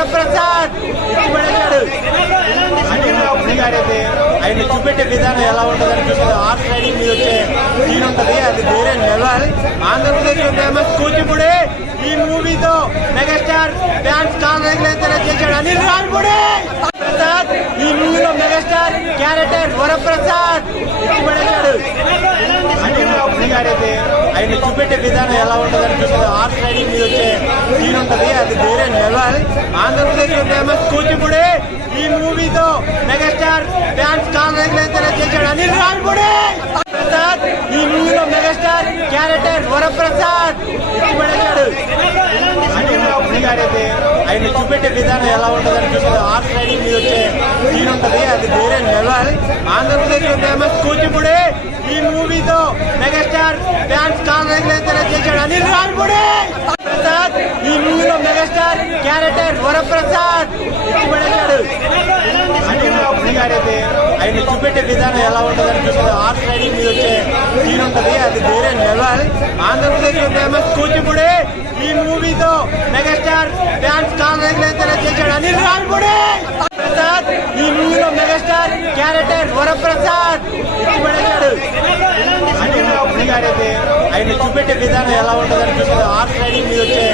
వరప్రసాద్! గారైతే ఆయన చూపెట్టే విధానం ఎలా ఉంటుందని చూసేది హార్స్ రైడింగ్ మీద వచ్చే సీన్ ఉంటది. అది వేరే లెవెల్. ఆంధ్రప్రదేశ్లో ఫేమస్ కూచిపూడి ఈ మూవీతో మెగాస్టార్ డాన్స్ కాంగ్రెస్ చేశాడు అనిల్ రావుడి ప్రసాద్ ఈ మూవీలో మెగాస్టార్ క్యారెక్టర్ వరప్రసాద్! ఇచ్చిపడేశాడు అనిల్ రావుడి గారైతే ఆయన చూపెట్టే విధానం ఎలా ఉంటుందని చూసేది హార్స్ రైడింగ్ మీద వచ్చే సీన్ ఉంటది అది వేరే లెవెల్ ఆంధ్రప్రదేశ్లో ఫేమస్ కూచిపూడి. ఈ మూవీతో మెగాస్టార్ డాన్స్ కాంగ్రెస్ చేశాడు అనిల్ రావుడి ప్రసాద్ ఈ మూవీలో మెగాస్టార్ క్యారెక్టర్ వరప్రసాద్. పడేశాడు అనిల్ రావుడి గారైతే ఆయన చూపెట్టే విధానం ఎలా ఉంటుందని చూసేది హార్స్ రైడింగ్ మీద వచ్చే సీన్ ఉంటుంది. అది వేరే లెవెల్. ఆంధ్రప్రదేశ్లో ఫేమస్ కూచిపూడి. ఈ మూవీతో మెగాస్టార్ డాన్స్ కాంగ్రెస్ చేశాడు అనిల్ రావుడి మెగాస్టార్ క్యారెక్టర్ వరప్రసాద్. ఇచ్చిపడేశాడు గారైతే ఆయన చూపెట్టే విధానం ఎలా ఉంటుందని చూసేది హార్స్ రైడింగ్ మీద వచ్చే సీన్ ఉంటుంది. అది వేరే లెవెల్. ఆంధ్రప్రదేశ్లో ఫేమస్ కూచిపూడి. ఈ మూవీతో మెగాస్టార్ డాన్స్ కాలేజ్ చేశాడు అనిల్ రావుడి ప్రసాద్ ఈ మూవీలో మెగాస్టార్ క్యారెక్టర్ వరప్రసాద్. ఇచ్చిపడేశాడు అనిల్ రావుడి గారైతే ఆయన చూపెట్టే విధానం ఎలా ఉంటుందని చూసేది హార్స్ రైడింగ్ మీద వచ్చే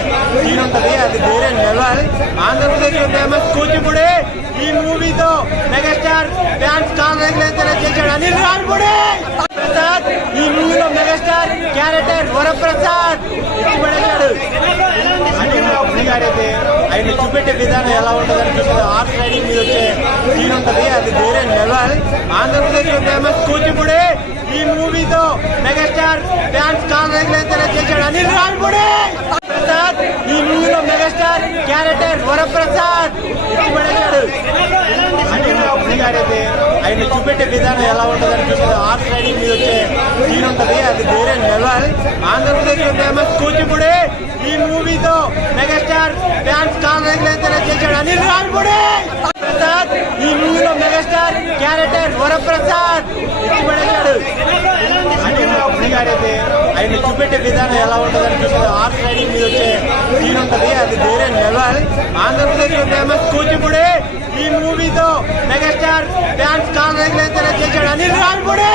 సీన్ ఉంటది అది వేరే లెవెల్ ఆంధ్రప్రదేశ్లో ఫేమస్ కూచిపూడి. ఈ మూవీతో మెగాస్టార్ డాన్స్ కాంగ్రెస్ చేశాడు. అనిల్ రాన్పూడి ప్రసాద్ ఈ మూవీలో మెగాస్టార్ క్యారెక్టర్ వరప్రసాద్. ఇచ్చిపడేశాడు. అనిల్ రావుడి గారైతే ఆయన చూపెట్టే విధానం ఎలా ఉంటుందని చూస్తే ఆర్ట్ రైడింగ్ మీద వచ్చే సీన్ ఉంటుంది. అది వేరే లెవెల్. ఆంధ్రప్రదేశ్లో ఫేమస్ కూచిపూడి. ఈ మూవీతో మెగాస్టార్ డాన్స్ కాంగ్రెస్ చేశాడు. అనిల్ రాన్పూడి ప్రసాద్ వరప్రసాద్ గారైతే ఆయన చూపెట్టే విధానం ఎలా ఉంటుందని చూసేది హార్స్ రైడింగ్ మీద వచ్చే సీన్ ఉంటది అది వేరే లెవెల్ ఆంధ్రప్రదేశ్లో ఫేమస్ కూచిపూడి ఈ మూవీతో మెగాస్టార్ డాన్స్ కాంగ్రెస్ చేశాడు అనిల్ రావుడి ప్రసాద్ ఈ మూవీలో మెగాస్టార్ క్యారెక్టర్ వరప్రసాద్! ఇచ్చిపడేశాడు అనిల్ రావుడి గారైతే ఆయన చూపెట్టే విధానం ఎలా ఉంటుందని చూస్తే హార్స్ రైడింగ్ మీద వచ్చే సీన్ ఉంటుంది. అది వేరే లెవెల్. ఆంధ్రప్రదేశ్లో ఫేమస్ కూచిపూడి ఈ మూవీతో మెగాస్టార్ డాన్స్ కాంగ్రెస్ చేశాడు అనిల్ రావుడి